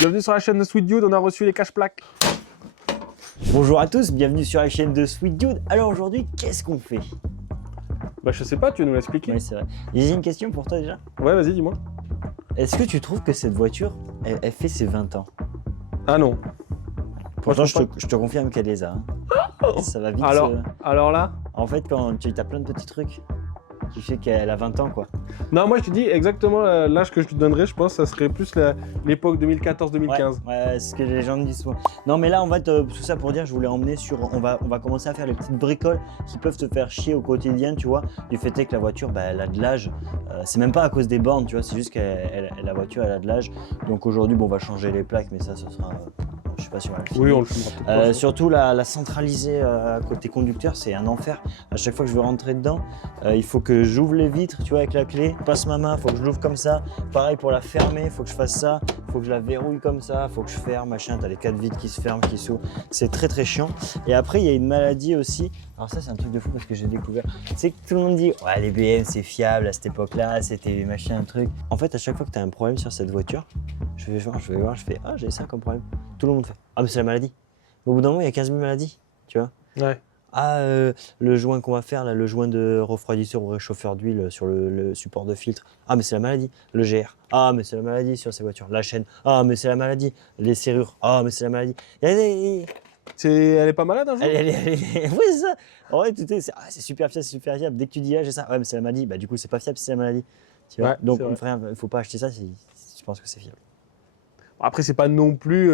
Bienvenue sur la chaîne de Sweet Dude, on a reçu les cache plaques. Bonjour à tous, bienvenue sur la chaîne de Sweet Dude. Alors aujourd'hui, qu'est-ce qu'on fait? Bah je sais pas, tu veux nous l'expliquer? Oui, c'est vrai. J'ai une question pour toi déjà. Ouais, vas-y, dis-moi. Est-ce que tu trouves que cette voiture, elle fait ses 20 ans? Ah non. Pourtant, je trouve je te confirme qu'elle les a. Ça va vite. Alors là? En fait, quand tu as plein de petits trucs qui fait qu'elle a 20 ans, quoi. Non, moi je te dis exactement l'âge que je te donnerais, je pense, ça serait plus l'époque 2014-2015. Ouais, c'est ce que les gens me disent souvent. Non, mais là, en fait, tout ça pour dire, je voulais emmener sur. On va commencer à faire les petites bricoles qui peuvent te faire chier au quotidien, tu vois. Du fait est que la voiture, bah, elle a de l'âge. C'est même pas à cause des bornes, tu vois, c'est juste que la voiture, elle a de l'âge. Donc aujourd'hui, bon, on va changer les plaques, mais ça, ce sera. Je sais pas si on va le filmer. Oui, on le filmera peut-être pas. Surtout la centraliser côté conducteur, c'est un enfer. À chaque fois que je veux rentrer dedans, il faut que j'ouvre les vitres, tu vois, avec la clé, passe ma main, il faut que je l'ouvre comme ça. Pareil pour la fermer, il faut que je fasse ça, il faut que je la verrouille comme ça, il faut que je ferme, machin. T'as les 4 vitres qui se ferment, qui s'ouvrent. C'est très très chiant. Et après, il y a une maladie aussi. Alors ça, c'est un truc de fou parce que j'ai découvert. Tu sais que tout le monde dit, ouais, les BM, c'est fiable à cette époque-là, c'était machin, un truc. En fait, à chaque fois que tu as un problème sur cette voiture, je vais voir, je fais, ah, j'ai ça comme problème. Tout le monde fait, ah, mais c'est la maladie. Au bout d'un moment, il y a 15 000 maladies, tu vois. Ouais. Ah, le joint qu'on va faire, là, le joint de refroidisseur ou réchauffeur d'huile sur le support de filtre. Ah, mais c'est la maladie. Le GR. Ah, mais c'est la maladie sur ces voitures. La chaîne. Ah, mais c'est la maladie. Les serrures. Ah, mais c'est la maladie. Elle est pas malade un jour? Oui, c'est ça. En vrai, c'est super fiable, c'est super fiable. Dès que tu dis, ah, j'ai ça. Ouais, mais c'est la maladie. Bah, du coup, c'est pas fiable, c'est la maladie. Tu vois. Ouais, donc, c'est frère, il faut pas acheter ça si je pense que c'est fiable. Après, c'est pas non plus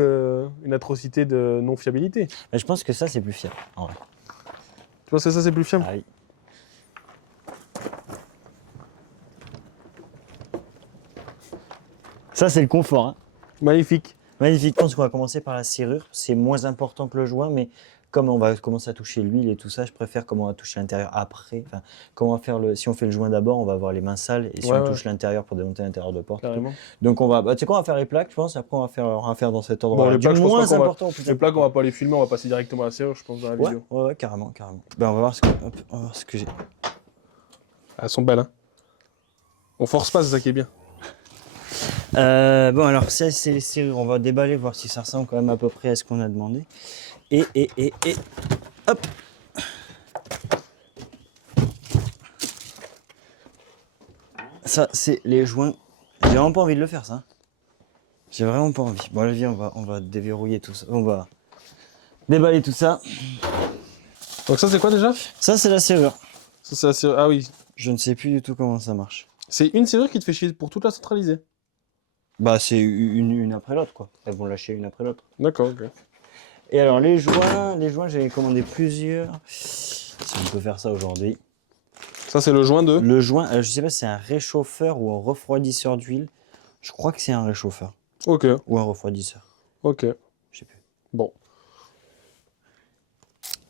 une atrocité de non-fiabilité. Mais je pense que ça, c'est plus fiable. En vrai. Tu penses que ça, c'est plus fiable? Ah oui. Ça, c'est le confort. Hein. Magnifique. Magnifique. Je pense qu'on va commencer par la serrure. C'est moins important que le joint, mais comme on va commencer à toucher l'huile et tout ça, je préfère comment on va toucher l'intérieur après. Enfin, comment on va faire si on fait le joint d'abord, on va avoir les mains sales et si on touche l'intérieur pour démonter l'intérieur de porte. Carrément. Donc on va, tu sais quoi, on va faire les plaques, je pense. Après, on va faire dans cet ordre. Bon, les plaques, je pense pas qu'on va... Les plaques, on va pas les filmer, on va passer directement à la serrure, je pense, dans la vidéo. Ouais, carrément. Ben, on va voir ce que j'ai. Elles sont belles, hein. On force pas, c'est ça qui est bien. Bon, alors ça, c'est les serrures. On va déballer, voir si ça ressemble quand même à peu près à ce qu'on a demandé. Et hop. Ça, c'est les joints. J'ai vraiment pas envie de le faire, ça. J'ai vraiment pas envie. Bon, allez, viens, on va déverrouiller tout ça. On va déballer tout ça. Donc ça, c'est quoi déjà? Ça, c'est la serrure. Ça, c'est la serrure. Ah oui. Je ne sais plus du tout comment ça marche. C'est une serrure qui te fait chier pour toute la centralisée? Bah, c'est une après l'autre, quoi. Elles vont lâcher une après l'autre. D'accord, ok. Et alors, les joints, j'ai commandé plusieurs. Si on peut faire ça aujourd'hui. Ça, c'est le joint de? Le joint, je sais pas si c'est un réchauffeur ou un refroidisseur d'huile. Je crois que c'est un réchauffeur. Ok. Ou un refroidisseur. Ok. Je sais plus. Bon.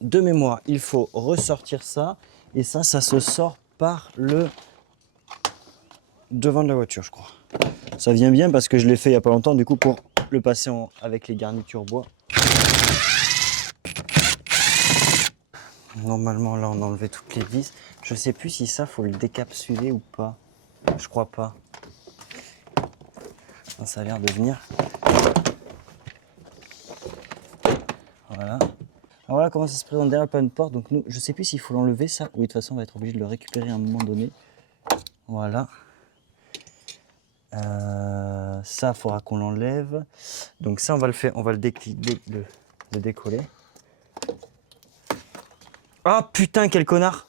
De mémoire, il faut ressortir ça. Et ça se sort par le devant de la voiture, je crois. Ça vient bien parce que je l'ai fait il n'y a pas longtemps, du coup, pour le passer avec les garnitures bois. Normalement, là, on a enlevé toutes les vis. Je sais plus si ça, faut le décapsuler ou pas. Je crois pas. Ça a l'air de venir. Voilà. Alors voilà comment ça se présente derrière le plein de porte. Donc nous, je sais plus s'il faut l'enlever ça. Oui, de toute façon, on va être obligé de le récupérer à un moment donné. Voilà. Ça, il faudra qu'on l'enlève. Donc ça, on va le faire. On va le décoller. Ah putain, quel connard!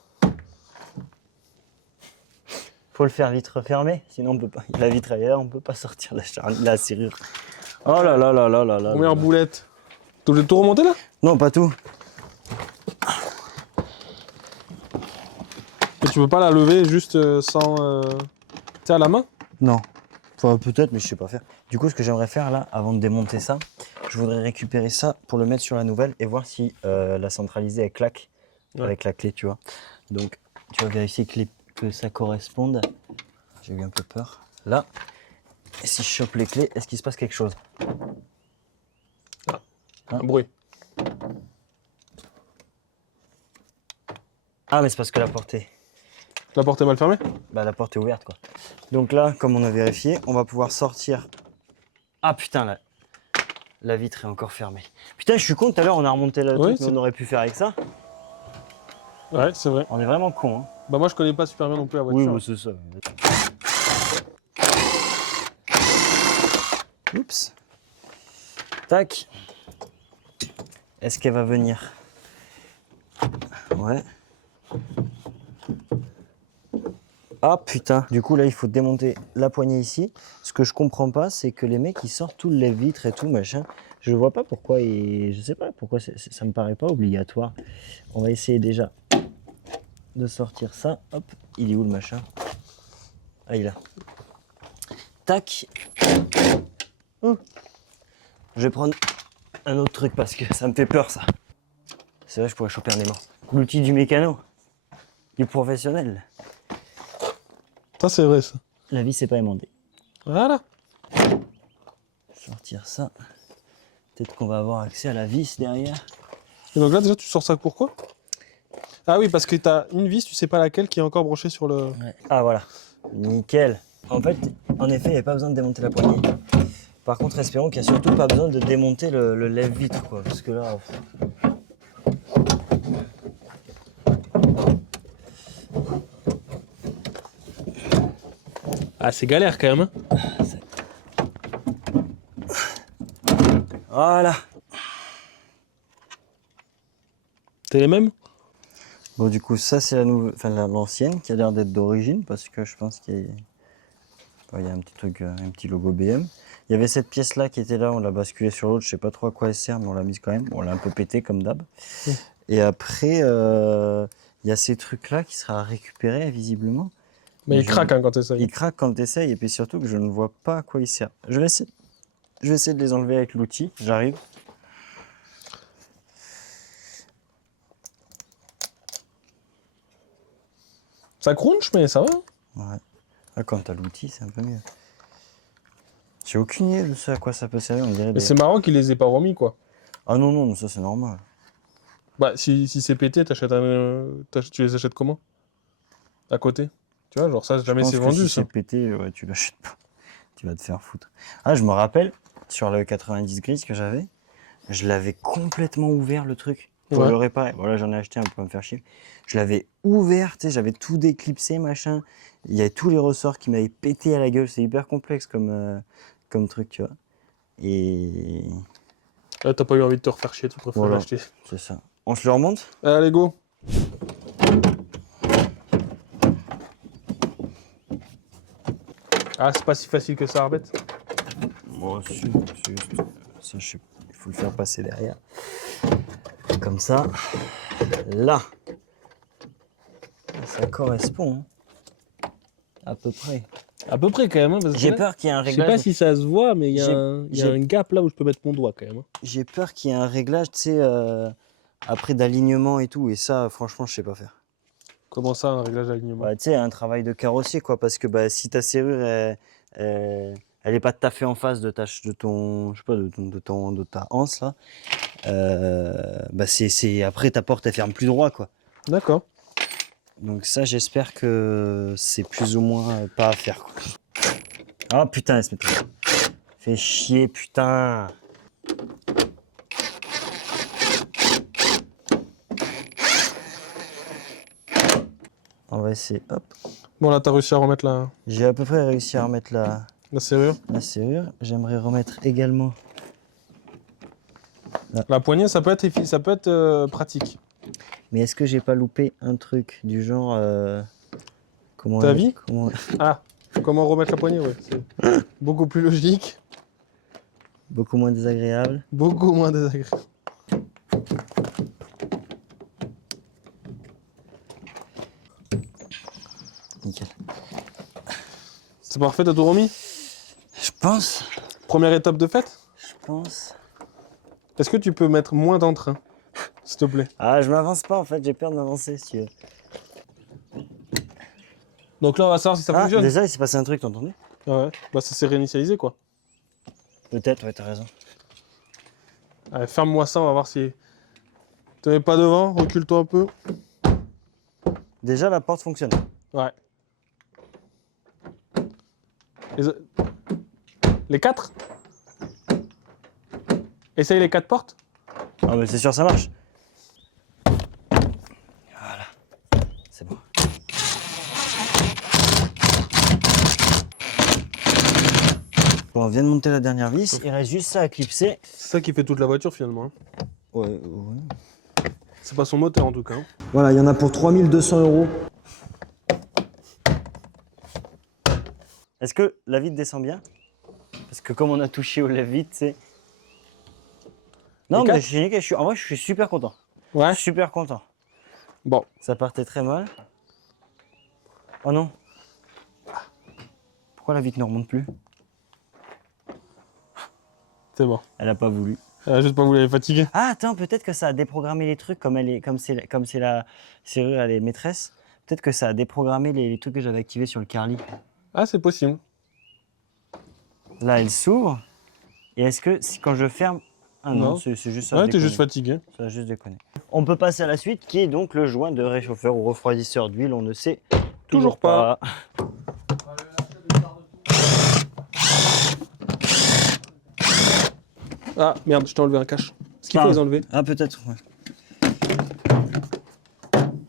Faut le faire vite refermer, sinon on peut pas. La vitre est là, on peut pas sortir la serrure. Oh là là là là là là. Première boulette. Tu veux tout remonter là? Non, pas tout. Et tu peux pas la lever juste sans... Tu sais, à la main? Non. Enfin, peut-être, mais je sais pas faire. Du coup, ce que j'aimerais faire là, avant de démonter ça, je voudrais récupérer ça pour le mettre sur la nouvelle et voir si la centralisée elle claque avec la clé, tu vois. Donc, tu vas vérifier que ça corresponde. J'ai eu un peu peur. Là, et si je chope les clés, est-ce qu'il se passe quelque chose? Un bruit. Ah, mais c'est parce que la porte est... La porte est mal fermée? Bah, la porte est ouverte, quoi. Donc là, comme on a vérifié, on va pouvoir sortir... Ah, putain, là. la vitre est encore fermée. Putain, je suis con, tout à l'heure on a remonté le truc, mais on aurait pu faire avec ça. Ouais, c'est vrai. On est vraiment con. Hein. Bah moi je connais pas super bien non plus la voiture. Oui, c'est ça. Oups. Tac. Est-ce qu'elle va venir? Ouais. Ah putain. Du coup là il faut démonter la poignée ici. Ce que je comprends pas c'est que les mecs ils sortent tout le lève-vitre et tout machin. Je vois pas pourquoi je sais pas pourquoi ça me paraît pas obligatoire. On va essayer déjà de sortir ça. Hop. Il est où le machin? Ah il est là. Tac. Oh. Je vais prendre un autre truc parce que ça me fait peur ça. C'est vrai je pourrais choper un aimant. L'outil du mécano. Du professionnel. Ça c'est vrai ça. La vis c'est pas aimantée. Voilà. Sortir ça. Peut-être qu'on va avoir accès à la vis derrière. Et donc là déjà tu sors ça pourquoi? Ah oui parce que t'as une vis, tu sais pas laquelle qui est encore branchée sur le... Ouais. Ah voilà. Nickel. En fait, en effet, il n'y a pas besoin de démonter la poignée. Par contre, espérons qu'il n'y a surtout pas besoin de démonter le lève-vitre quoi. Parce que là... Ah c'est galère quand même hein. Voilà. C'est les mêmes? Bon du coup ça c'est l'ancienne qui a l'air d'être d'origine parce que je pense qu'il y a un petit truc, un petit logo BM. Il y avait cette pièce là qui était là, on l'a basculée sur l'autre, je sais pas trop à quoi elle sert mais on l'a mise quand même. Bon, on l'a un peu pété comme d'hab. Et après il y a ces trucs là qui sera à récupérer visiblement. Mais il craque hein, quand tu essayes. Il craque quand tu essayes et puis surtout que je ne vois pas à quoi il sert. Je vais essayer de les enlever avec l'outil, j'arrive. Ça crunch mais ça va. Ouais. Ah, quand t'as l'outil, c'est un peu mieux. J'ai aucune idée de ce à quoi ça peut servir, on dirait Mais c'est marrant qu'ils les aient pas remis quoi. Ah non, non, ça c'est normal. Bah si c'est pété, tu les achètes comment? À côté? Tu vois, genre ça jamais c'est vendu si ça. c'est pété, ouais, tu l'achètes pas. Tu vas te faire foutre. Ah, je me rappelle, sur le 90 gris que j'avais, je l'avais complètement ouvert le truc pour le réparer. Voilà, j'en ai acheté un pour me faire chier. Je l'avais ouvert, tu sais, j'avais tout déclipsé, machin. Il y avait tous les ressorts qui m'avaient pété à la gueule. C'est hyper complexe comme truc, tu vois. Et... Ah, t'as pas eu envie de te refaire chier, tu préfères l'acheter. C'est ça. On se le remonte? Allez, go. Ah, c'est pas si facile que ça à remettre. Bon, c'est juste... Ça, il faut le faire passer derrière. Comme ça. Là. Ça correspond. Hein. À peu près. À peu près quand même. Hein, j'ai peur qu'il y ait un réglage. Je sais pas si ça se voit, mais il y a un gap là où je peux mettre mon doigt quand même. Hein. J'ai peur qu'il y ait un réglage, tu sais, après d'alignement et tout. Et ça, franchement, je sais pas faire. Comment ça, un réglage d'alignement? Bah, tu sais, un travail de carrossier, quoi. Parce que bah, si ta serrure, elle est pas tout à fait en face de ton, je sais pas, de ta anse là, bah après ta porte, elle ferme plus droit, quoi. D'accord. Donc ça, j'espère que c'est plus ou moins pas à faire, quoi. Oh putain, elle se met trop. Fais chier, putain. On va essayer, hop. Bon là, t'as réussi à remettre la... J'ai à peu près réussi à remettre la serrure. La serrure. J'aimerais remettre également... La poignée, ça peut être pratique. Mais est-ce que j'ai pas loupé un truc du genre... Comment Ah, comment remettre la poignée, ouais. C'est beaucoup plus logique. Beaucoup moins désagréable. Beaucoup moins désagréable. Nickel. C'est parfait, t'as tout remis? Je pense. Première étape de fête? Je pense. Est-ce que tu peux mettre moins d'entrain, s'il te plaît? Ah, je m'avance pas en fait, j'ai peur de m'avancer si tu veux. Donc là, on va savoir si ça fonctionne. Déjà, il s'est passé un truc, t'as entendu? Ah ouais, bah ça s'est réinitialisé quoi. Peut-être, ouais, t'as raison. Allez, ferme-moi ça, on va voir si... Tu n'es pas devant, recule-toi un peu. Déjà, la porte fonctionne. Ouais. Les 4? Essaye les 4 portes. Ah mais c'est sûr ça marche. Voilà. C'est bon. Bon, on vient de monter la dernière vis, il reste juste ça à clipser. C'est ça qui fait toute la voiture finalement. Hein. Ouais. C'est pas son moteur en tout cas. Hein. Voilà, il y en a pour 3200 €. Est-ce que la vitre descend bien? Parce que comme on a touché au lève-vitre, c'est... Non, mais en vrai, je suis super content. Ouais. Super content. Bon. Ça partait très mal. Oh non. Pourquoi la vitre ne remonte plus? C'est bon. Elle a pas voulu. Elle a juste pas voulu, elle est fatiguée. Ah attends, peut-être que ça a déprogrammé les trucs comme c'est la serrure, elle est maîtresse. Peut-être que ça a déprogrammé les trucs que j'avais activés sur le Carly. Ah, c'est possible. Là, elle s'ouvre. Et est-ce que quand je ferme... Ah non, c'est juste ça. Ouais, t'es juste fatigué. Ça a juste déconné. On peut passer à la suite, qui est donc le joint de réchauffeur ou refroidisseur d'huile. On ne sait toujours pas. Ah, merde, je t'ai enlevé un cache. Est-ce qu'il faut les enlever? Ah, peut-être, ouais.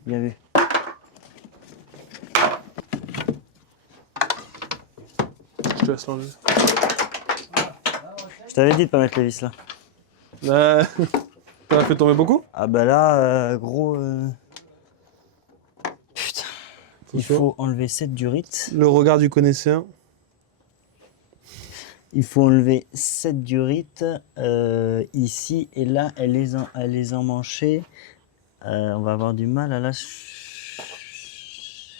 Bien vu. Je te laisse l'enlever. Je t'avais dit de pas mettre les vis là. T'en as fait tomber beaucoup? Ah bah là, gros... Putain. Il faut enlever cette durite. Le regard du connaisseur. Il faut enlever cette durite ici et là, elle est emmanchée. On va avoir du mal à la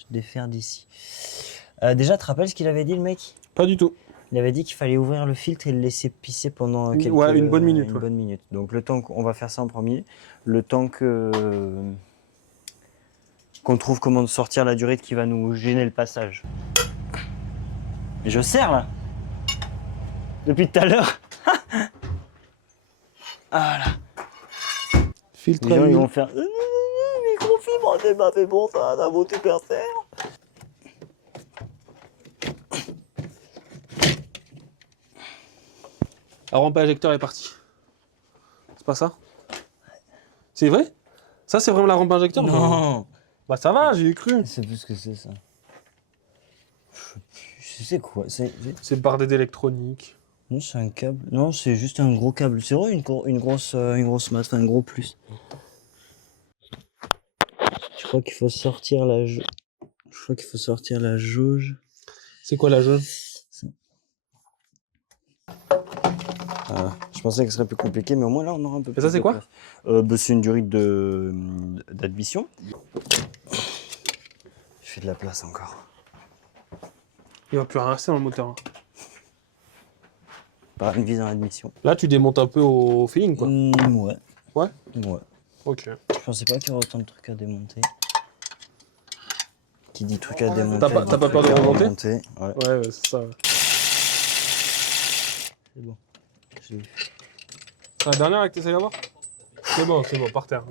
défaire d'ici. Déjà, tu te rappelles ce qu'il avait dit le mec? Pas du tout. Il avait dit qu'il fallait ouvrir le filtre et le laisser pisser pendant quelques... Ouais, une bonne minute. Une bonne minute. Donc le temps qu'on va faire ça en premier, le temps qu'on trouve comment sortir la durite qui va nous gêner le passage. Et je serre là depuis tout à l'heure. Voilà. Filtre. Les gens ils vont faire microfibre, t'es pas fait pour ça, t'as beau te faire faire. La rampe injecteur est partie. C'est pas ça? C'est vrai? Ça, c'est vraiment la rampe injecteur? Non. Bah ça va, j'y ai cru. Je sais plus ce que c'est ça. Je sais quoi. C'est bardé d'électronique. Non, c'est un câble. Non, c'est juste un gros câble. C'est vrai, une grosse mat, enfin, un gros plus. Je crois qu'il faut sortir la jauge. Je crois qu'il faut sortir la jauge. C'est quoi la jauge? Je pensais que ce serait plus compliqué, mais au moins là, on aura un peu plus. Et ça, c'est quoi? C'est une durite d'admission. Je fais de la place encore. Il va plus rien rester dans le moteur. Hein. Pas une vis en admission. Là, tu démontes un peu au feeling, quoi. Ouais. Ouais? Ouais. Ok. Je pensais pas qu'il y aurait autant de trucs à démonter. Qui dit trucs à démonter. T'as pas peur de remonter? Ouais. Ouais, c'est ça. Ouais. C'est bon. C'est la dernière que t'essayes d'avoir? C'est bon, par terre.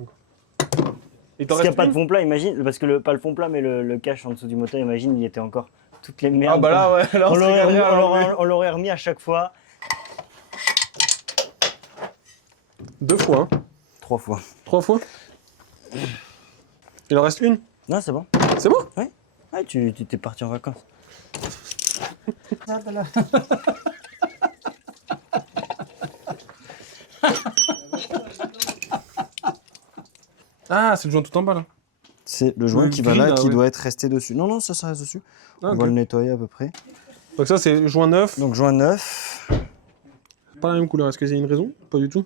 S'il n'y a pas de fond plat, imagine, parce que pas le fond plat, mais le cache en dessous du moteur, imagine, il y était encore toutes les merdes. Ah bah là, ouais, là, on l'aurait remis à chaque fois. 2 fois, hein. 3 fois. 3 fois? Il en reste une? Non, c'est bon. C'est bon? Ouais. Ouais, tu t'es parti en vacances. Ah, c'est le joint tout en bas, là. C'est le joint qui va là, qui doit être resté dessus. Non, ça reste dessus. On va le nettoyer à peu près. Donc ça, c'est joint neuf. Donc joint neuf. Pas la même couleur, est-ce que c'est une raison? Pas du tout.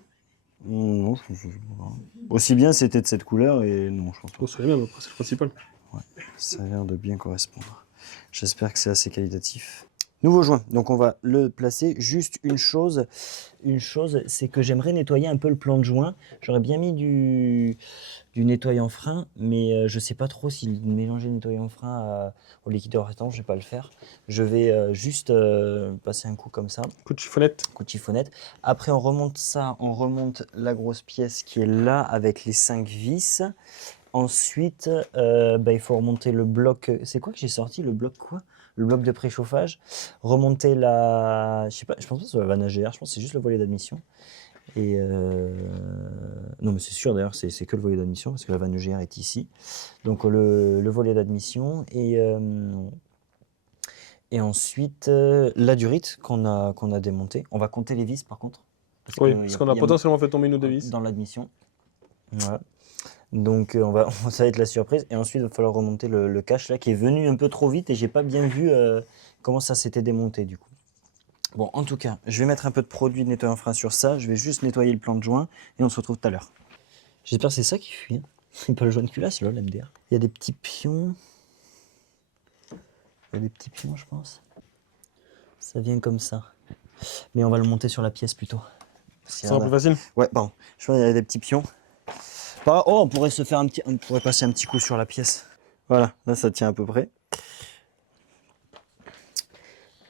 Non, je pense que c'est pas grave. Aussi bien c'était de cette couleur et non, je pense pas. Oh, c'est les mêmes, après, c'est le principal. Ouais, ça a l'air de bien correspondre. J'espère que c'est assez qualitatif. Nouveau joint, donc on va le placer. Juste une chose, c'est que j'aimerais nettoyer un peu le plan de joint. J'aurais bien mis du nettoyant frein, mais je sais pas trop si mélanger le nettoyant frein au liquide restant, je vais pas le faire. Je vais juste passer un coup comme ça. Coup de chiffonnette. Coup de chiffonnette. Après on remonte ça, on remonte la grosse pièce qui est là avec les 5 vis. Ensuite, il faut remonter le bloc. C'est quoi que j'ai sorti? Le bloc quoi? Le bloc de préchauffage. Remonter la. Je sais pas, je pense pas que c'est la vanne AGR, je pense que c'est juste le volet d'admission. Et non, mais c'est sûr d'ailleurs, c'est que le volet d'admission parce que la vanne EGR est ici. Donc le volet d'admission et ensuite la durite qu'on a démontée. On va compter les vis par contre. Oui, parce qu'on a potentiellement fait tomber une ou deux vis. Dans l'admission. Voilà. Donc ça va être la surprise. Et ensuite, il va falloir remonter le cache là qui est venu un peu trop vite et j'ai pas bien vu comment ça s'était démonté du coup. Bon, en tout cas, je vais mettre un peu de produit de nettoyant frein sur ça. Je vais juste nettoyer le plan de joint et on se retrouve tout à l'heure. J'espère que c'est ça qui fuit. Hein. C'est pas le joint de culasse, là, l'MDR. Il y a des petits pions. Il y a des petits pions, je pense. Ça vient comme ça. Mais on va le monter sur la pièce plutôt. C'est un peu facile. Ouais, bon. Je vois qu'il y a des petits pions. Oh, on pourrait on pourrait passer un petit coup sur la pièce. Voilà, là ça tient à peu près.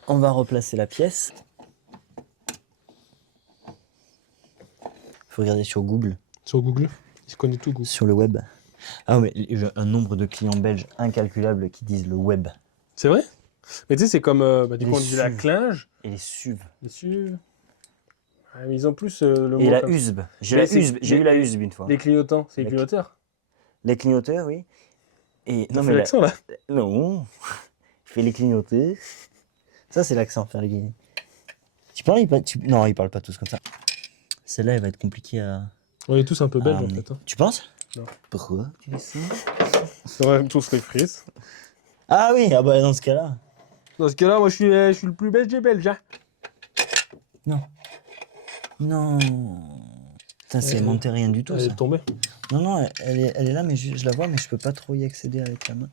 On va replacer la pièce. Faut regarder sur Google. Sur Google, il connaît tout Google. Sur le web. Ah mais j'ai un nombre de clients belges incalculable qui disent le web. C'est vrai? Mais tu sais, c'est comme, du coup, on dit la SUV. clinge. Et les SUV. Les SUV. Ah, mais ils ont plus le mot. Et la comme- USB. J'ai Mais la c'est- USB. J'ai eu la USB une fois. Les clignotants, c'est les Les- clignoteurs. Les clignoteurs, oui. Et Non, mais l'accent là. Non. Je fais les clignoteurs. Ça c'est l'accent, faire les clignoteurs. Non, ils parlent pas tous comme ça. Celle-là, elle va être compliquée à. On est tous un peu belges en amener. fait. Hein. Tu penses? Non. Pourquoi tu dis ça? C'est vrai, tous les frites. Ah oui, ah bah dans ce cas-là. Dans ce cas-là, moi je suis le plus belge des belges. Hein. Non. Non. Putain, c'est monté rien du tout Elle ça. est tombée. Non, non, elle est là, mais je la vois, mais je peux pas trop y accéder avec la main.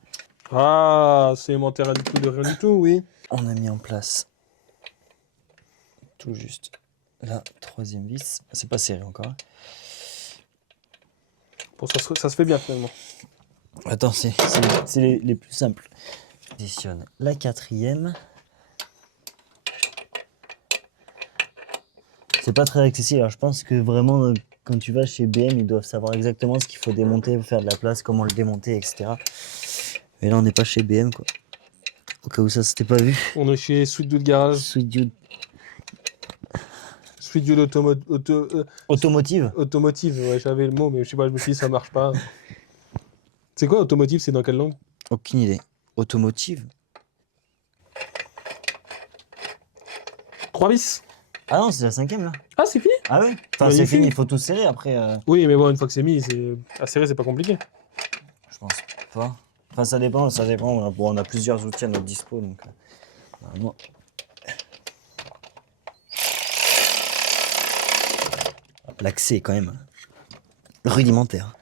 Ah, c'est aimanté rien du tout de rien du tout, oui. On a mis en place tout juste la troisième vis. C'est pas serré encore. Bon, ça se fait bien finalement. Attends, c'est les plus simples. Je positionne la quatrième. C'est pas très accessible. Alors, je pense que vraiment, quand tu vas chez BM, ils doivent savoir exactement ce qu'il faut démonter pour faire de la place, comment le démonter, etc. Mais là, on n'est pas chez BM, quoi. Au cas où ça s'était pas vu. On est chez Sweet Dude Garage. Sweet Dude. Sweet Dude Automotive. Automotive, ouais, j'avais le mot, mais je sais pas, je me suis dit ça marche pas. C'est quoi automotive, c'est dans quelle langue? Aucune idée. Automotive. 3 vis. Ah non, c'est la cinquième, là. Ah, c'est fini? Ah ouais. Enfin, Magnifique. c'est fini, il faut tout serrer après. Oui, mais bon, une fois que c'est mis, à serrer, c'est pas compliqué. Je pense pas. Enfin, ça dépend, ça dépend. Bon, on a plusieurs outils à notre dispo, donc. Normalement. L'accès est quand même rudimentaire.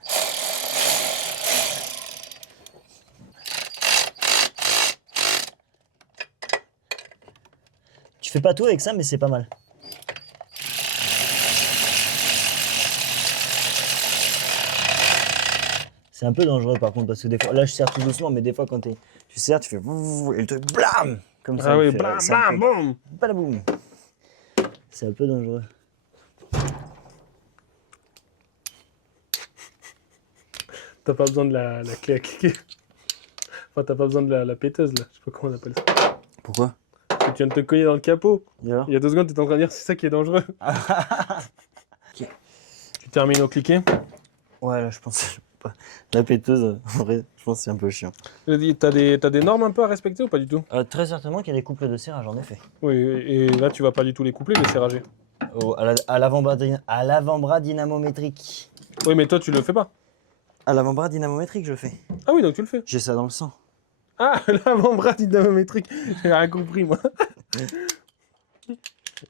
Tu fais pas tout avec ça, mais c'est pas mal. C'est un peu dangereux par contre, parce que des fois, là je serre tout doucement, mais des fois quand tu serres, tu fais et le truc blam comme ça. Ah oui, il fait- blam, c'est un blam, peu- boum. balaboum. C'est un peu dangereux. T'as pas besoin de la clé à cliquer. Enfin, t'as pas besoin de la péteuse, là. Je sais pas comment on appelle ça. Pourquoi? Parce que tu viens de te cogner dans le capot. Et alors Il y a 2 secondes, t'étais en train de dire c'est ça qui est dangereux. Ok. Tu termines au cliquet. Ouais, là je pense pas. La péteuse, en vrai, je pense que c'est un peu chiant. T'as des normes un peu à respecter ou pas du tout? Très certainement qu'il y a des couples de serrage, en effet. Oui, et là, tu vas pas du tout les coupler, les serragés. À l'avant-bras dynamométrique. Oui, mais toi, tu le fais pas. À l'avant-bras dynamométrique, je fais. Ah oui, donc tu le fais. J'ai ça dans le sang. Ah, l'avant-bras dynamométrique. J'ai rien compris, moi.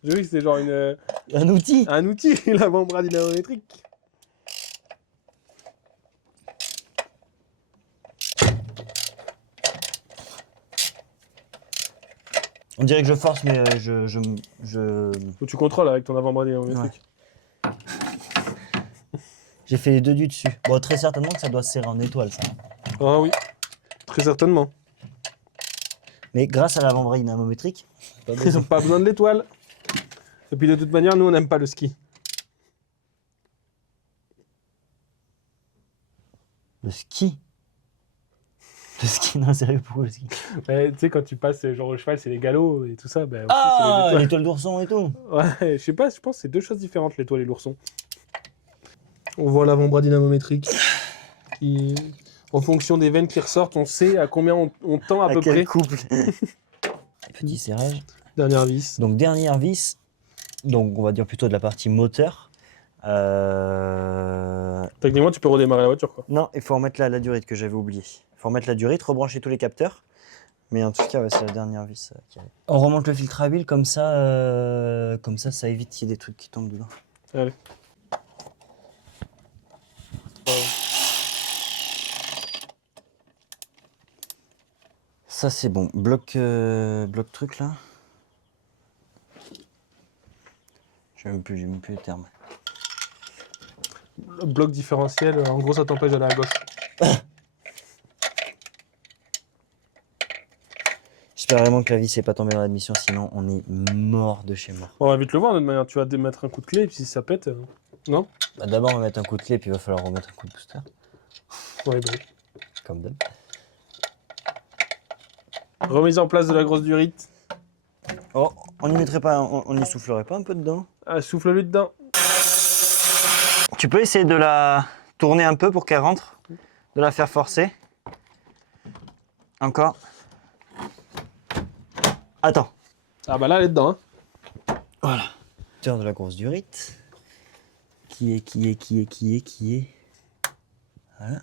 J'ai vu que c'était genre Un outil. un outil, l'avant-bras dynamométrique. On dirait que je force, mais Ou tu contrôles avec ton avant-bras dynamométrique. j'ai fait les deux du dessus. Bon, très certainement que ça doit se serrer en étoile, ça. Ah oui, très certainement. Mais grâce à l'avant-bras dynamométrique, Ils n'ont pas besoin de l'étoile. Et puis de toute manière, nous, on n'aime pas le ski. le ski. Le ski, non, sérieux, pourquoi le ski? Tu sais, quand tu passes, genre au cheval, c'est les galops et tout ça. Bah, aussi, Ah, c'est les étoiles. l'étoile d'ourson et tout. Ouais, je sais pas, je pense que c'est deux choses différentes, l'étoile et l'ourson. On voit l'avant-bras dynamométrique. Qui... En fonction des veines qui ressortent, on sait à combien on tend à peu quel près. couple. Petit serrage. Dernière vis. Donc dernière vis, donc on va dire plutôt de la partie moteur. Techniquement, tu peux redémarrer la voiture, quoi. Non, il faut remettre la durite que j'avais oublié. Il faut remettre la durite, rebrancher tous les capteurs. Mais en tout cas, ouais, c'est la dernière vis qui arrive. On remonte le filtre à huile, comme ça, ça évite qu'il y ait des trucs qui tombent dedans. Allez. Ça c'est bon. Bloc truc là. J'ai même plus le terme. Bloc différentiel, en gros, ça t'empêche d'aller à gauche. J'espère vraiment que la vis n'est pas tombée dans l'admission, sinon on est mort de chez mort. On va vite le voir de toute manière. Tu vas mettre un coup de clé et puis si ça pète, non? Bah, d'abord on va mettre un coup de clé, puis il va falloir remettre un coup de booster. Ouais, bah. Comme d'hab. Remise en place de la grosse durite. Oh, on n'y mettrait pas, on n'y soufflerait pas un peu dedans? Ah, souffle-lui dedans. Tu peux essayer de la tourner un peu pour qu'elle rentre, de la faire forcer. Encore. Attends. Ah bah là, elle est dedans. Hein. Voilà. De la grosse durite. Qui est. Voilà.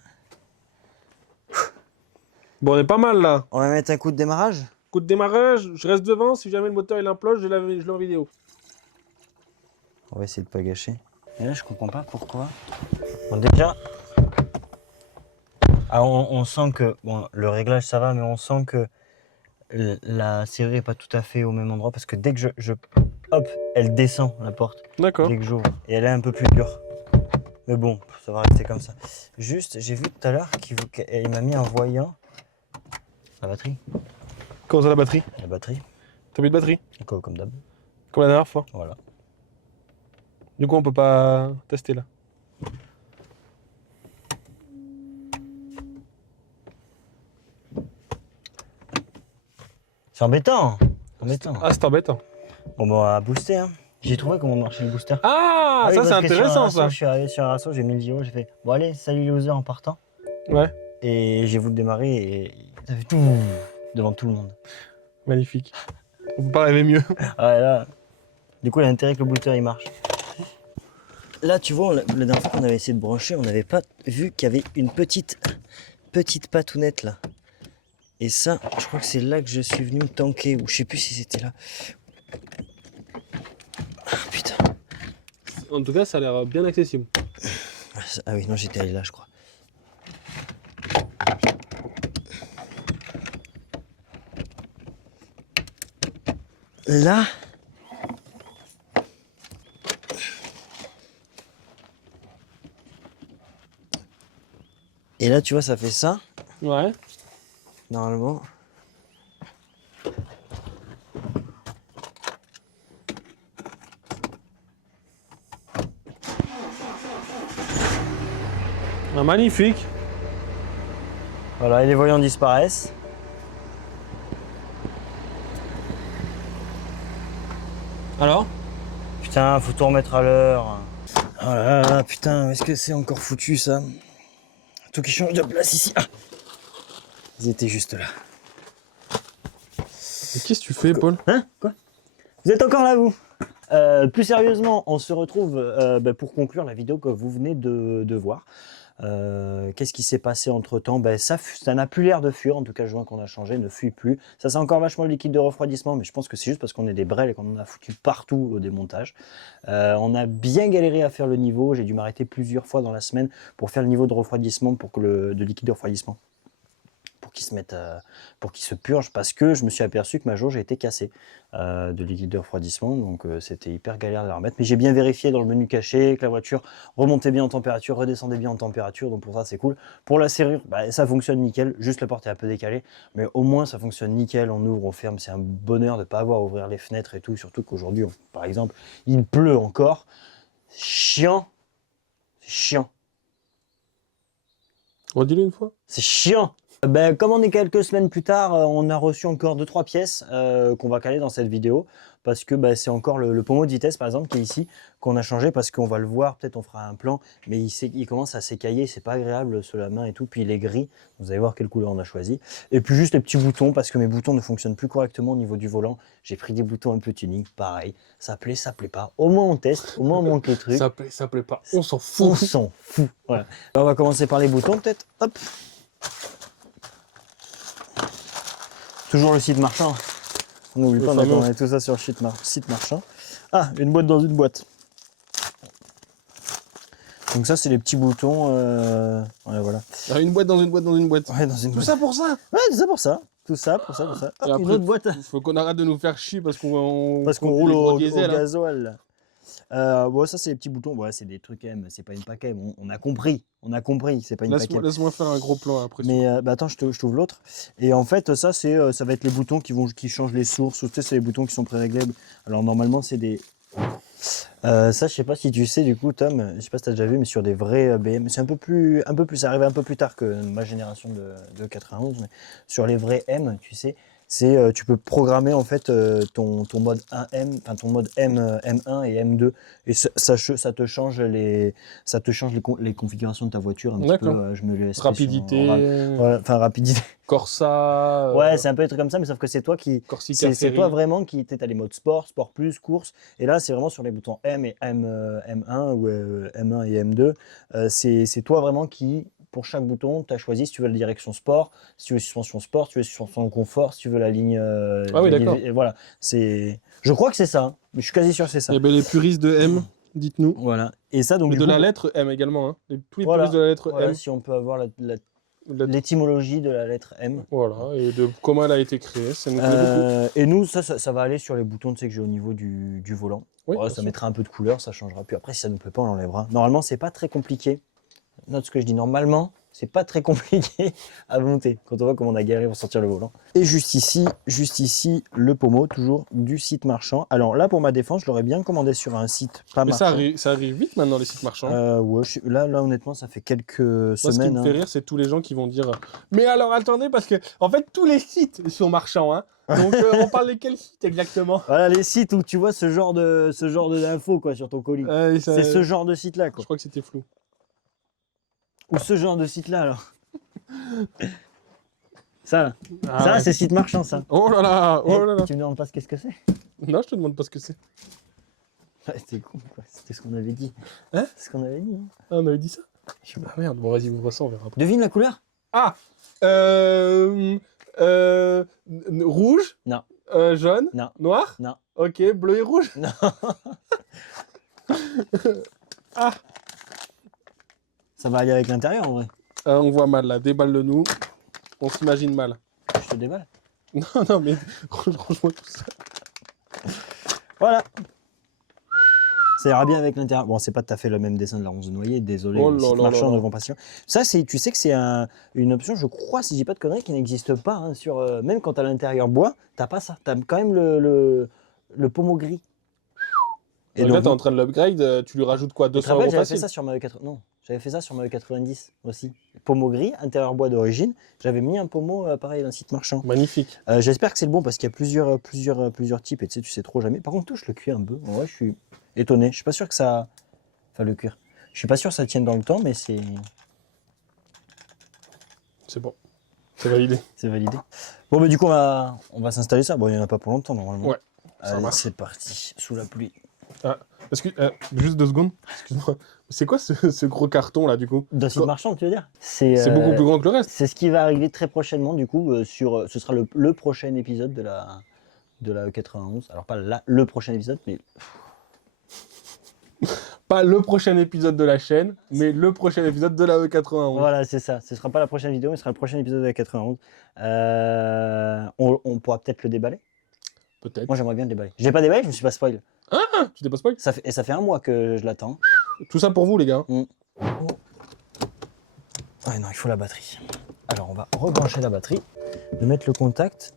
Bon, on est pas mal là. On va mettre un coup de démarrage. Coup de démarrage, je reste devant. Si jamais le moteur il implose, je l'ai en vidéo. On va essayer de pas gâcher. Et là, je comprends pas pourquoi. Bon, déjà, on sent que bon, le réglage ça va, mais on sent que la serrure est pas tout à fait au même endroit parce que dès que hop, elle descend la porte. D'accord. Dès que j'ouvre, et elle est un peu plus dure. Mais bon, ça va rester comme ça. Juste, j'ai vu tout à l'heure qu'il m'a mis un voyant. La batterie. Comment ça, la batterie? La batterie. T'as mis de batterie? Comme d'hab. Comme la dernière fois. Voilà. Du coup, on peut pas tester là. C'est embêtant. Ah, c'est embêtant. Bon, bah, on va booster. Hein. J'ai trouvé comment marchait le booster. Ah, Oui, ça parce c'est que sur un intéressant rasso, ça. Je suis arrivé sur un rasso, j'ai mis le gyro, j'ai fait bon, allez, salut les losers en partant. Ouais, Et j'ai voulu démarrer et ça fait tout devant tout le monde. magnifique. On peut pas rêver mieux. Ah, ouais, là, du coup, il y a intérêt que le booster il marche. Là, tu vois, la dernière fois qu'on avait essayé de brancher, on n'avait pas vu qu'il y avait une petite patounette là. Et ça, je crois que c'est là que je suis venu me tanker, ou je sais plus si c'était là. Ah putain. En tout cas, ça a l'air bien accessible. Ah oui, non, j'étais allé là, je crois. Là. Et là, tu vois, ça fait ça, Ouais. normalement. Ah, magnifique. Voilà, et les voyants disparaissent. Alors? Putain, faut tout remettre à l'heure. Oh là là, putain, est-ce que c'est encore foutu ça? Tout qui change de place ici. Ah, ils étaient juste là. Et qu'est-ce que tu fais, Paul? Hein? Quoi? Vous êtes encore là, vous? Plus sérieusement, on se retrouve pour conclure la vidéo que vous venez de voir. Qu'est-ce qui s'est passé entre temps? Ça n'a plus l'air de fuir, en tout cas le joint qu'on a changé ne fuit plus. Ça sent encore vachement le liquide de refroidissement, mais je pense que c'est juste parce qu'on est des brels et qu'on en a foutu partout au démontage. On a bien galéré à faire le niveau, j'ai dû m'arrêter plusieurs fois dans la semaine pour faire le niveau de refroidissement, de liquide de refroidissement, pour qu'il se purge, parce que je me suis aperçu que ma jauge était cassée de liquide de refroidissement, donc c'était hyper galère de la remettre. Mais j'ai bien vérifié dans le menu caché que la voiture remontait bien en température, redescendait bien en température, donc pour ça c'est cool. Pour la serrure, ça fonctionne nickel, juste la porte est un peu décalée, mais au moins ça fonctionne nickel, on ouvre, on ferme, c'est un bonheur de ne pas avoir à ouvrir les fenêtres et tout, surtout qu'aujourd'hui, par exemple, il pleut encore. C'est chiant, c'est chiant. Redis-le une fois. C'est chiant. Comme on est quelques semaines plus tard, on a reçu encore 2-3 pièces qu'on va caler dans cette vidéo. Parce que c'est encore le pommeau de vitesse, par exemple, qui est ici, qu'on a changé parce qu'on va le voir, peut-être on fera un plan, mais il commence à s'écailler, c'est pas agréable sous la main et tout, puis il est gris, vous allez voir quelle couleur on a choisi. Et puis juste les petits boutons, parce que mes boutons ne fonctionnent plus correctement au niveau du volant, j'ai pris des boutons un peu tuning, pareil, ça plaît pas, au moins on teste, au moins on monte le truc. Ça plaît pas, on s'en fout. On s'en fout, voilà. Alors, on va commencer par les boutons peut-être, hop. Toujours le site marchand. On n'oublie pas, on a tout ça sur le site marchand. Ah, une boîte dans une boîte. Donc ça, c'est les petits boutons. Voilà. Ah, une boîte dans une boîte dans une boîte. Ouais, dans une Tout boîte. ça pour ça. Ouais, tout ça pour ça. Tout ça pour ça. Hop, Et après, une autre boîte. Faut qu'on arrête de nous faire chier parce qu'on roule au diesel. gasoil. Ça, c'est les petits boutons. Ouais, c'est des trucs M. C'est pas une paquet. On a compris. C'est pas une paquet. Laisse-moi faire un gros plan après. Mais attends, je t'ouvre l'autre. Et en fait, ça va être les boutons qui changent les sources. Tu sais, c'est les boutons qui sont pré-réglables. Alors normalement, c'est des. Ça, je sais pas si tu sais du coup, Tom. Je sais pas si t'as déjà vu, mais sur des vrais BM, c'est un peu plus. Ça arrive un peu plus tard que ma génération de 91. Mais sur les vrais M, tu sais. Tu peux programmer en fait ton mode 1M, enfin ton mode M1 et M2 et ça te change les configurations de ta voiture un petit peu. Je me laisse rapidité, rapidité. Corsa. Ouais, c'est un peu des trucs comme ça, mais sauf que c'est toi qui, c'est toi vraiment qui t'as les modes sport plus, course. Et là, c'est vraiment sur les boutons M et M1 ou M1 et M2. C'est toi vraiment qui pour chaque bouton, tu as choisi si tu veux la direction sport, si tu veux suspension sport, si tu veux suspension confort, si tu veux la ligne. Ah oui, d'accord. Et voilà. Je crois que c'est ça, mais je suis quasi sûr que c'est ça. Et les puristes de M, dites-nous. Voilà. Et ça, donc. Mais la lettre M également. Hein. Tous les puristes de la lettre M. Si on peut avoir l'étymologie de la lettre M. Voilà, et de comment elle a été créée. Ça nous plaît beaucoup. Et nous, ça va aller sur les boutons que j'ai au niveau du volant. Oui, ça mettra un peu de couleur, ça changera. Puis après, si ça ne nous plaît pas, on l'enlèvera. Normalement, c'est pas très compliqué. Note ce que je dis, normalement, c'est pas très compliqué à monter quand on voit comment on a galéré pour sortir le volant. Et juste ici, le pommeau, toujours du site marchand. Alors là, pour ma défense, je l'aurais bien commandé sur un site pas marchand. Mais ça arrive vite maintenant, les sites marchands. Ouais, là, honnêtement, ça fait quelques semaines. Ce qui me fait rire, c'est tous les gens qui vont dire « Mais alors, attendez, parce que, en fait, tous les sites sont marchands, hein. Donc, on parle de quel site exactement ?» Voilà, les sites où tu vois ce genre d'infos quoi, sur ton colis. C'est ce genre de site-là, quoi. Je crois que c'était flou. Ou ce genre de site-là, alors. Ça, c'est site marchand, ça. Oh là là, Tu me demandes pas qu'est-ce que c'est? Non, je te demande pas ce que c'est. C'était con, quoi. C'était ce qu'on avait dit. Hein? C'est ce qu'on avait dit. Hein. Ah, on avait dit ça? Ah merde, bon, vas-y, ouvre ça, on verra après. Devine la couleur? Ah rouge? Non. Jaune? Non. Noir? Non. Ok, bleu et rouge? Non. Ah. Ça va aller avec l'intérieur en vrai. On voit mal là, déballe-le nous. On s'imagine mal. Je te déballe. Non, mais range-moi tout ça. Voilà. Ça ira bien avec l'intérieur. Bon, c'est pas tout à fait le même dessin de la ronce de noyer, désolé, les sites marchands ne vont pas sûr. Ça, tu sais que c'est une option, je crois, si je dis pas de conneries, qui n'existe pas. Hein, même quand tu as l'intérieur bois, t'as pas ça. Tu as quand même le pommeau gris. Et donc là, tu es en train de l'upgrade, tu lui rajoutes quoi, 200 € J'avais fait ça sur ma E80. Non, j'avais fait ça sur ma E90 aussi. Pommeau gris, intérieur bois d'origine. J'avais mis un pommeau pareil d'un site marchand. Magnifique. J'espère que c'est le bon parce qu'il y a plusieurs types et tu sais trop jamais. Par contre, touche le cuir un peu. Ouais, je suis étonné. Je suis pas sûr que ça. Enfin, le cuir. Je suis pas sûr que ça tienne dans le temps, mais c'est. C'est bon. C'est validé. C'est validé. Bon, mais du coup, on va s'installer ça. Bon, il n'y en a pas pour longtemps normalement. Ouais. Allez, c'est parti. Sous la pluie. Ah, juste 2 secondes. Excuse-moi. C'est quoi ce gros carton là du coup? D'un site marchand, tu veux dire? C'est beaucoup plus grand que le reste. C'est ce qui va arriver très prochainement du coup. Ce sera le prochain épisode de la E91. Alors pas le prochain épisode, mais. Pas le prochain épisode de la chaîne, mais le prochain épisode de la E91. Voilà, c'est ça. Ce ne sera pas la prochaine vidéo, mais ce sera le prochain épisode de la 91. On pourra peut-être le déballer. Peut-être. Moi, j'aimerais bien le déballer. Je l'ai pas déballé, je me suis pas spoil. Ah, tu t'es pas spoil? Ça fait un mois que je l'attends. Tout ça pour vous, les gars. Ah non, il faut la batterie. Alors, on va rebrancher la batterie, de mettre le contact,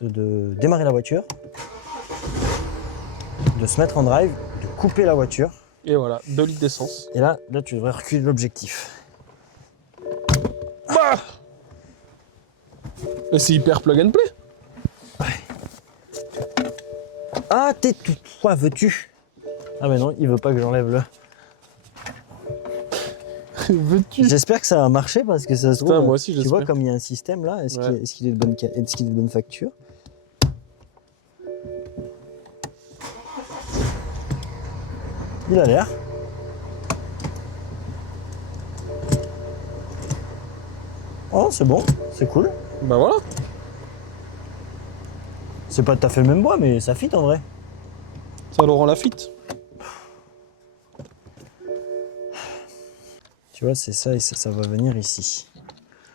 de démarrer la voiture, de se mettre en drive, de couper la voiture. Et voilà, 2 litres d'essence. Et là, tu devrais reculer l'objectif. Bah Et c'est hyper plug and play. Ah, t'es tout. Quoi veux-tu? Ah, mais non, il veut pas que j'enlève le. Veux-tu? J'espère que ça va marcher parce que ça se trouve. Putain, moi aussi, tu vois, j'espère. comme il y a un système là, est-ce Ouais. qu'il est de bonne, est-ce qu'il est de bonne facture? Il a l'air. Oh, c'est bon, c'est cool. Bah voilà. C'est pas tout à fait le même bois, mais ça fit en vrai. Ça Laurent Lafitte. Tu vois, c'est ça et ça va venir ici.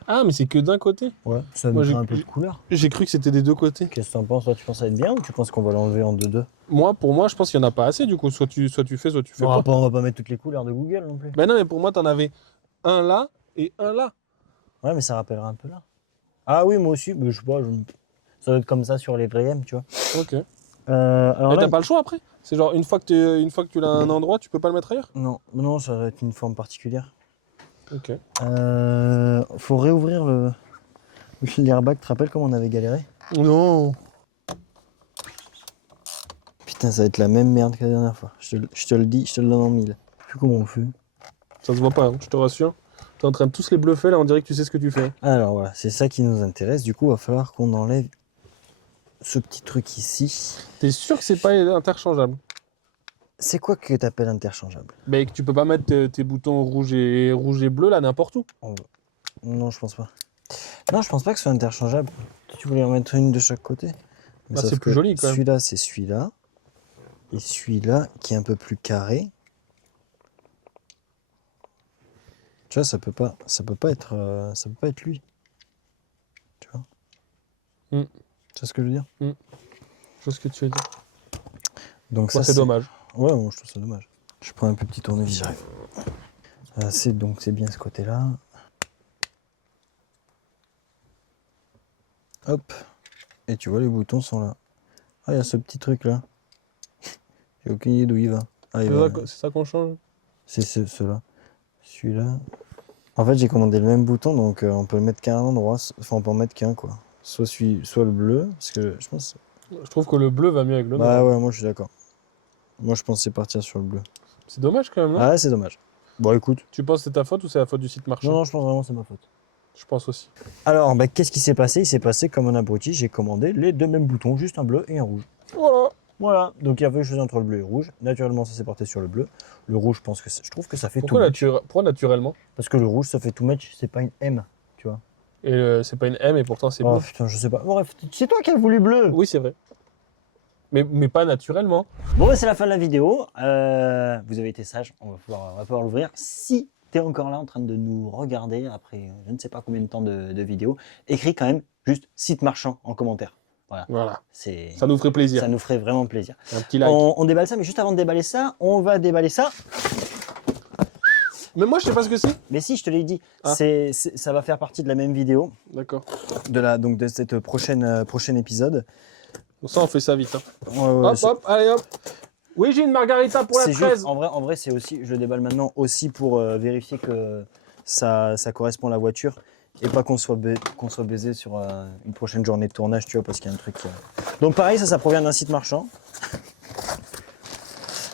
Ah, mais c'est que d'un côté. Ouais, ça Moi, met j'ai- un peu de couleur. J'ai cru que c'était des deux côtés. Qu'est-ce que t'en penses? Toi, tu penses que ça va être bien ou tu penses qu'on va l'enlever en 2-2? Moi, pour moi, je pense qu'il n'y en a pas assez du coup. Soit tu fais, soit tu fais pas. On va pas mettre toutes les couleurs de Google non plus. Ben non, mais pour moi, t'en avais un là et un là. Ouais, mais ça rappellera un peu là. Ah oui, moi aussi, mais je sais pas, ça doit être comme ça sur les vrais M, tu vois. Ok. Alors Mais là, t'as pas le choix après. C'est genre une fois que tu l'as à un endroit, tu peux pas le mettre ailleurs. non, ça va être une forme particulière. Ok. Faut réouvrir l'airbag, tu te rappelles comment on avait galéré? Non. Putain, ça va être la même merde que la dernière fois. Je te le dis, je te le donne en mille. Je sais plus comment on fait. Ça se voit pas, hein, je te rassure. T'es en train de tous les bluffer là, on dirait que tu sais ce que tu fais. Alors voilà, c'est ça qui nous intéresse. Du coup, il va falloir qu'on enlève ce petit truc ici. T'es sûr que c'est pas interchangeable? C'est quoi que t'appelles interchangeable? Mais que tu peux pas mettre tes boutons rouge et bleu là n'importe où. Non, je pense pas. Non, je pense pas que ce soit interchangeable. Tu voulais en mettre une de chaque côté. Mais Bah, sauf c'est plus que joli, quand même. Celui-là, c'est celui-là. Et celui-là, qui est un peu plus carré. Tu vois, ça peut pas être lui. Tu vois. Mm. Tu vois ce que je veux dire? Je vois ce que tu veux dire. Donc Bah, ça, c'est dommage. Ouais, moi, je trouve ça dommage. Je prends un peu petit tournevis, j'arrive. C'est bien ce côté-là. Hop. Et tu vois, les boutons sont là. Ah, il y a ce petit truc là. J'ai aucune idée d'où il va. Ah, C'est ça qu'on change. c'est ceux-là. Celui-là. En fait, j'ai commandé le même bouton, donc on peut le mettre qu'à un endroit. Enfin, on peut en mettre qu'un, quoi. Soit le bleu, parce que je pense. Je trouve que le bleu va mieux avec le Bah noir. ouais, moi je suis d'accord. Moi je pensais partir sur le bleu. C'est dommage quand même, non? Ah ouais, c'est dommage. Bon, écoute. Tu penses que c'est ta faute ou c'est la faute du site marchand? Non, je pense vraiment que c'est ma faute. Je pense aussi. Alors, bah, qu'est-ce qui s'est passé? Il s'est passé comme un abruti, j'ai commandé les deux mêmes boutons, juste un bleu et un rouge. Voilà. Voilà, donc il y avait choisi entre le bleu et le rouge. Naturellement, ça s'est porté sur le bleu. Le rouge, je trouve que ça fait Pourquoi, tout match. pourquoi naturellement? Parce que le rouge, ça fait tout match, c'est pas une M, tu vois. Et c'est pas une M et pourtant c'est Oh bleu. putain, je sais pas. Bref, c'est toi qui as voulu bleu. Oui, c'est vrai. Mais pas naturellement. Bon, bah, c'est la fin de la vidéo. Vous avez été sage, on va pouvoir l'ouvrir. Si tu es encore là en train de nous regarder après je ne sais pas combien de temps de vidéo, écris quand même juste site marchand en commentaire. Voilà. C'est, Ça nous ferait plaisir. ça nous ferait vraiment plaisir. Un petit like. On déballe ça, mais juste avant de déballer ça, on va déballer ça. Mais moi, je sais pas ce que c'est. Mais si, je te l'ai dit, Ah. ça va faire partie de la même vidéo, D'accord. donc de cette prochain épisode. Bon, ça, on fait ça vite. Hein. Ouais, Hop, hop, allez, hop. Oui, j'ai une margarita pour la c'est 13. juste, en vrai, c'est aussi, je le déballe maintenant aussi pour vérifier que ça correspond à la voiture et pas qu'on soit baisé sur une prochaine journée de tournage, tu vois, parce qu'il y a un truc. Donc pareil, ça provient d'un site marchand.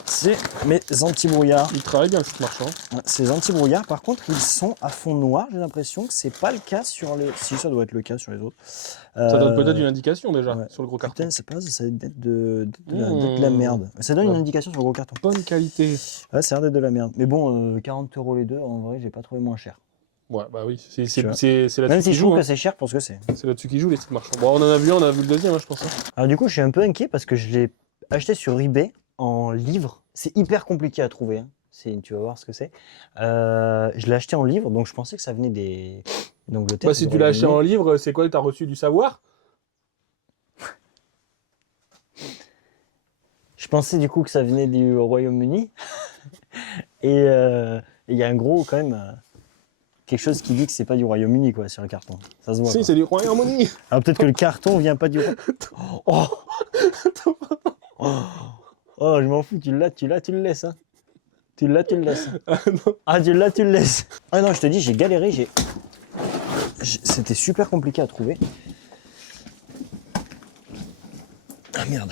C'est mes anti-brouillards. Il travaille bien le site marchand. Ces anti-brouillards, par contre, ils sont à fond noir. J'ai l'impression que c'est pas le cas sur les. Si, ça doit être le cas sur les autres. Ça donne peut-être une indication déjà ouais. sur le gros carton. Putain, c'est pas ça doit être de la merde. Ça donne une indication sur le gros carton. Bonne qualité. Ouais, ça a l'air d'être de la merde. Mais bon, 40 € les deux, en vrai, j'ai pas trouvé moins cher. Ouais, bah oui, c'est Tu vois. là-dessus Même si qu'ils je trouve jouent. que Hein. c'est cher pour ce que c'est. C'est là-dessus qu'ils jouent les sites marchands. Bon, on en a vu un, on a vu le deuxième, hein, je pense. Hein. Alors du coup, je suis un peu inquiet parce que je l'ai acheté sur eBay en livre. C'est hyper compliqué à trouver. Hein. Tu vas voir ce que c'est. Je l'ai acheté en livre, donc je pensais que ça venait d'Angleterre. Bah, si tu l'as acheté en livre, c'est quoi? T'as reçu du savoir? Je pensais du coup que ça venait du Royaume-Uni. Et il y a un gros, quand même, quelque chose qui dit que c'est pas du Royaume-Uni, quoi, sur le carton. Ça se voit. Si, Quoi. c'est du Royaume-Uni. Alors peut-être que le carton vient pas du Oh, oh je m'en fous, tu l'as, tu le laisses. Hein. Tu l'as, tu le laisses. Ah, non. Ah, tu l'as, tu le laisses. Ah non, je te dis, j'ai galéré. C'était super compliqué à trouver. merde.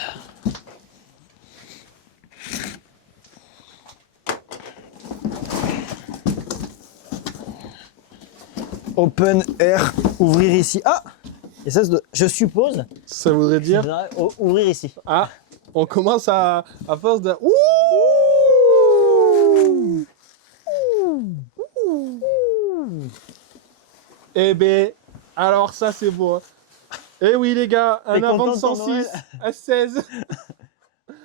Open air, ouvrir ici. Ah! Et ça, je suppose, Ça voudrait dire... ouvrir ici. Ah, on commence à force de... Ouh. Eh ben, alors ça c'est beau. Hein. Eh oui les gars, un T'es avant de content de ton 106 Noël à 16.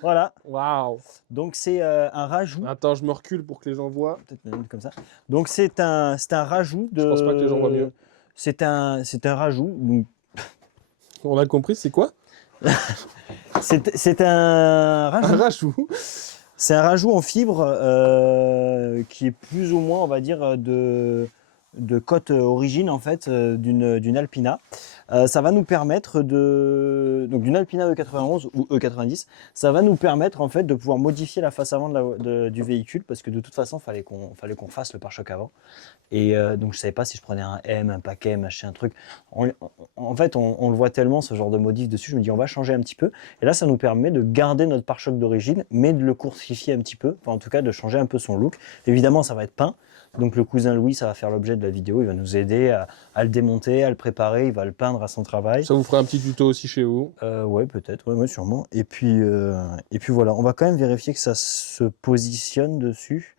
Voilà. Waouh. Donc c'est un rajout. Attends, je me recule pour que les gens voient. Peut-être même comme ça. Donc c'est un rajout de. Je pense pas que les gens voient mieux. C'est un rajout. Donc, On a compris, c'est quoi? c'est un rajout. Un rajout. C'est un rajout en fibre qui est plus ou moins, on va dire, de cote origine en fait d'une Alpina. Ça va nous permettre donc d'une Alpina E91 ou E90, ça va nous permettre en fait de pouvoir modifier la face avant du véhicule parce que de toute façon fallait qu'on fasse le pare-choc avant. Et donc je savais pas si je prenais un M, un paquet, machin, un truc. En fait, on le voit tellement ce genre de modif dessus. Je me dis on va changer un petit peu. Et là, ça nous permet de garder notre pare-choc d'origine, mais de le coursifier un petit peu. Enfin, en tout cas, de changer un peu son look. Évidemment, ça va être peint. Donc le cousin Louis, ça va faire l'objet de la vidéo. Il va nous aider à le démonter, à le préparer. Il va le peindre à son travail. Ça vous fera un petit tuto aussi chez vous. Ouais, peut-être. Ouais, sûrement. Et puis voilà. On va quand même vérifier que ça se positionne dessus.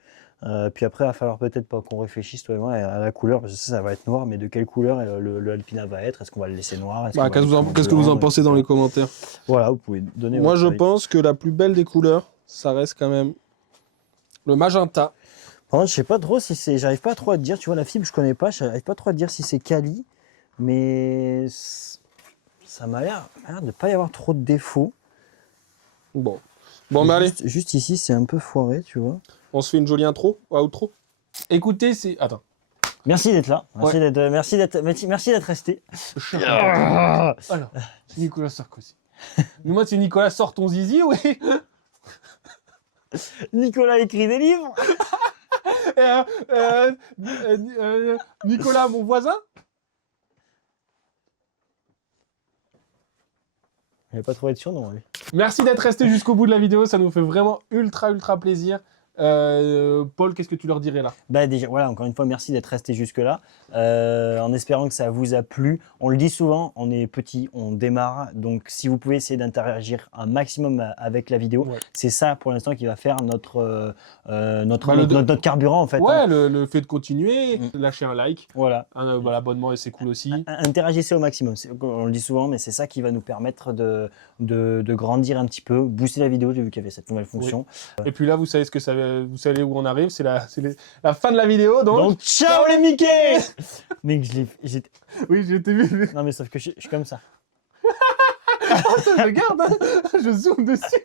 Puis après, il va falloir peut-être pas qu'on réfléchisse toi et moi à la couleur, parce que ça va être noir, mais de quelle couleur le Alpina va être? Est-ce qu'on va le laisser noir? Qu'est-ce que vous en pensez dans les commentaires? Voilà, vous pouvez donner Moi, votre je avis. pense que la plus belle des couleurs, ça reste quand même le magenta. Par contre, je sais pas trop si c'est. J'arrive pas trop à te dire, tu vois, la fibre, je connais pas, j'arrive pas trop à te dire si c'est quali, mais ça m'a l'air de pas y avoir trop de défauts. Bon, mais allez, Juste ici, c'est un peu foiré, tu vois. on se fait une jolie intro, outro. Écoutez, c'est... Attends. Merci d'être là. Merci d'être resté. Alors, c'est Nicolas Sarkozy. Dis-moi, c'est Nicolas, sort ton zizi, oui. Nicolas écrit des livres. Nicolas, mon voisin. Il n'a pas trouvé de surnom, lui. Merci d'être resté jusqu'au bout de la vidéo, ça nous fait vraiment ultra plaisir. Paul, qu'est-ce que tu leur dirais là? Bah déjà, voilà, encore une fois, merci d'être resté jusque-là. En espérant que ça vous a plu. On le dit souvent, on est petit, on démarre. Donc, si vous pouvez essayer d'interagir un maximum avec la vidéo, Ouais. c'est ça pour l'instant qui va faire notre carburant en fait. Ouais, Hein. le fait de continuer, lâcher un like, Voilà. l'abonnement, c'est cool aussi. Interagissez au maximum. On le dit souvent, mais c'est ça qui va nous permettre de grandir un petit peu, booster la vidéo. J'ai vu qu'il y avait cette nouvelle fonction. Oui. Et puis là, vous savez vous savez où on arrive, c'est la fin de la vidéo. Donc ciao les Mickey. Mec, oui, je t'ai vu. Non mais sauf que je suis comme ça. Je regarde, hein, je zoome dessus.